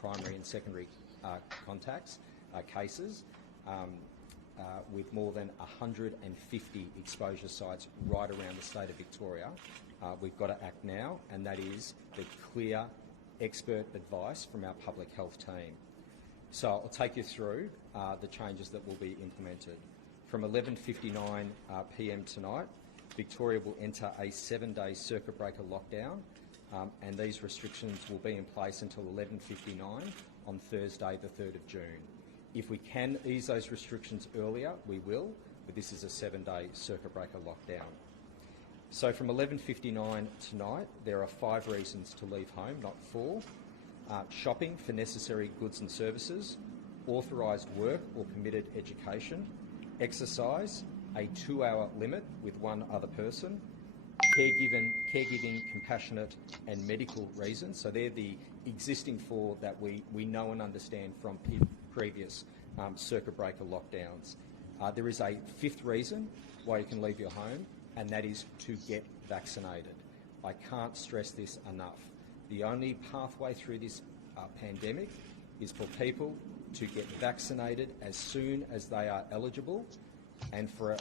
primary and secondary contacts, cases, with more than 150 exposure sites right around the state of Victoria. We've got to act now, and that is the clear expert advice from our public health team. So I'll take you through the changes that will be implemented. From 11:59 p.m. tonight, Victoria will enter a 7-day circuit breaker lockdown, and these restrictions will be in place until 11:59 on Thursday the 3rd of June. If we can ease those restrictions earlier, we will, but this is a 7-day circuit breaker lockdown. So from 11:59 tonight, there are 5 reasons to leave home, not 4. Shopping for necessary goods and services, authorised work or permitted education, exercise, a 2-hour limit with one other person, caregiving, compassionate and medical reasons. So they're the existing 4 that we know and understand from previous circuit breaker lockdowns. There is a 5th reason why you can leave your home, and that is to get vaccinated. I can't stress this enough. The only pathway through this pandemic is for people to get vaccinated as soon as they are eligible, and for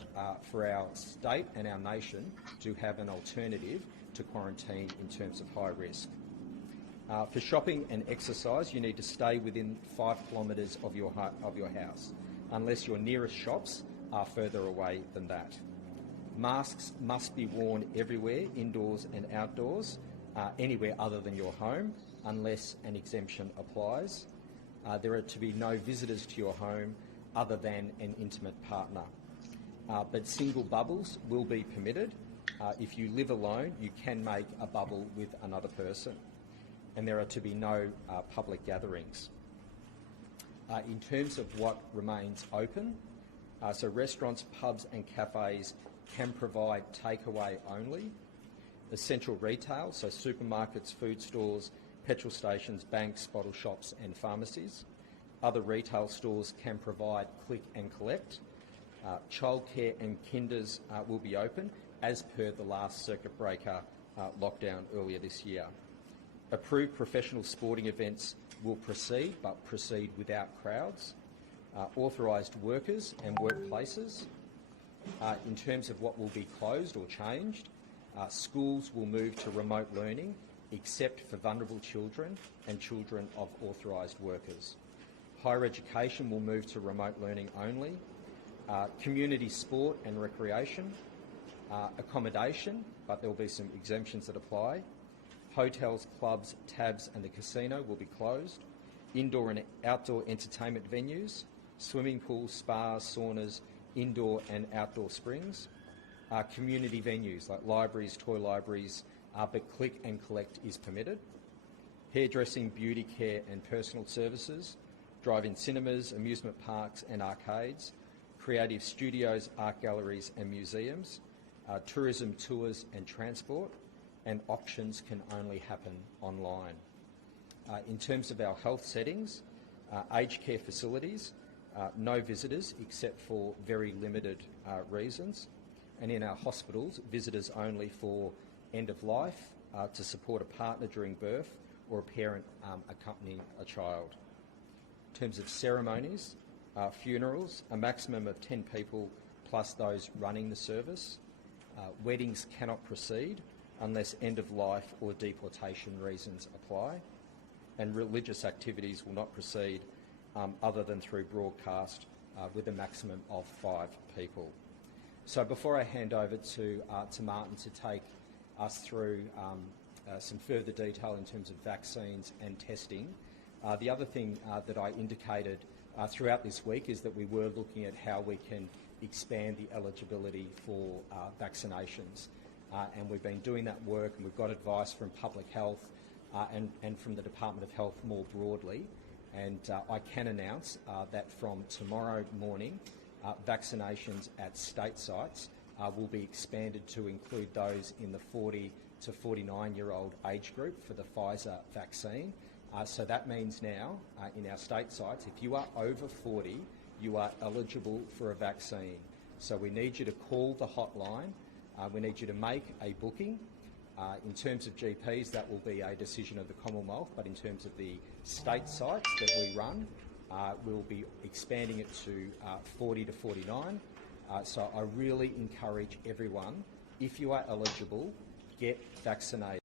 our state and our nation to have an alternative to quarantine in terms of high risk. For shopping and exercise, you need to stay within 5 kilometres of your house, unless your nearest shops are further away than that. Masks must be worn everywhere, indoors and outdoors, anywhere other than your home, unless an exemption applies. There are to be no visitors to your home other than an intimate partner. But single bubbles will be permitted. If you live alone, you can make a bubble with another person. And there are to be no public gatherings. In terms of what remains open, so restaurants, pubs and cafes can provide takeaway only. Essential retail, so supermarkets, food stores, petrol stations, banks, bottle shops and pharmacies. Other retail stores can provide click and collect. Childcare and kinders will be open as per the last circuit breaker lockdown earlier this year. Approved professional sporting events will proceed, but proceed without crowds. Authorised workers and workplaces. In terms of what will be closed or changed, schools will move to remote learning except for vulnerable children and children of authorised workers. Higher education will move to remote learning only. Community sport and recreation. Accommodation, but there will be some exemptions that apply. Hotels, clubs, tabs and the casino will be closed. Indoor and outdoor entertainment venues, swimming pools, spas, saunas, indoor and outdoor springs. Community venues like libraries, toy libraries, but click and collect is permitted. Hairdressing, beauty care and personal services. Drive-in cinemas, amusement parks and arcades. Creative studios, art galleries and museums. Tourism, tours and transport. And auctions can only happen online. In terms of our health settings, aged care facilities, no visitors except for very limited reasons. And in our hospitals, visitors only for end of life, to support a partner during birth or a parent accompanying a child. In terms of ceremonies, funerals, a maximum of 10 people plus those running the service. Weddings cannot proceed unless end of life or deportation reasons apply. And religious activities will not proceed other than through broadcast with a maximum of 5 people. So before I hand over to Martin to take us through some further detail in terms of vaccines and testing, the other thing that I indicated throughout this week is that we were looking at how we can expand the eligibility for vaccinations. And we've been doing that work, and we've got advice from public health and from the Department of Health more broadly. And I can announce that from tomorrow morning, vaccinations at state sites will be expanded to include those in the 40 to 49-year-old age group for the Pfizer vaccine. So that means now, in our state sites, if you are over 40, you are eligible for a vaccine. So we need you to call the hotline. We need you to make a booking. In terms of GPs, that will be a decision of the Commonwealth, but in terms of the state sites that we run, we'll be expanding it to 40 to 49. So I really encourage everyone, if you are eligible, get vaccinated.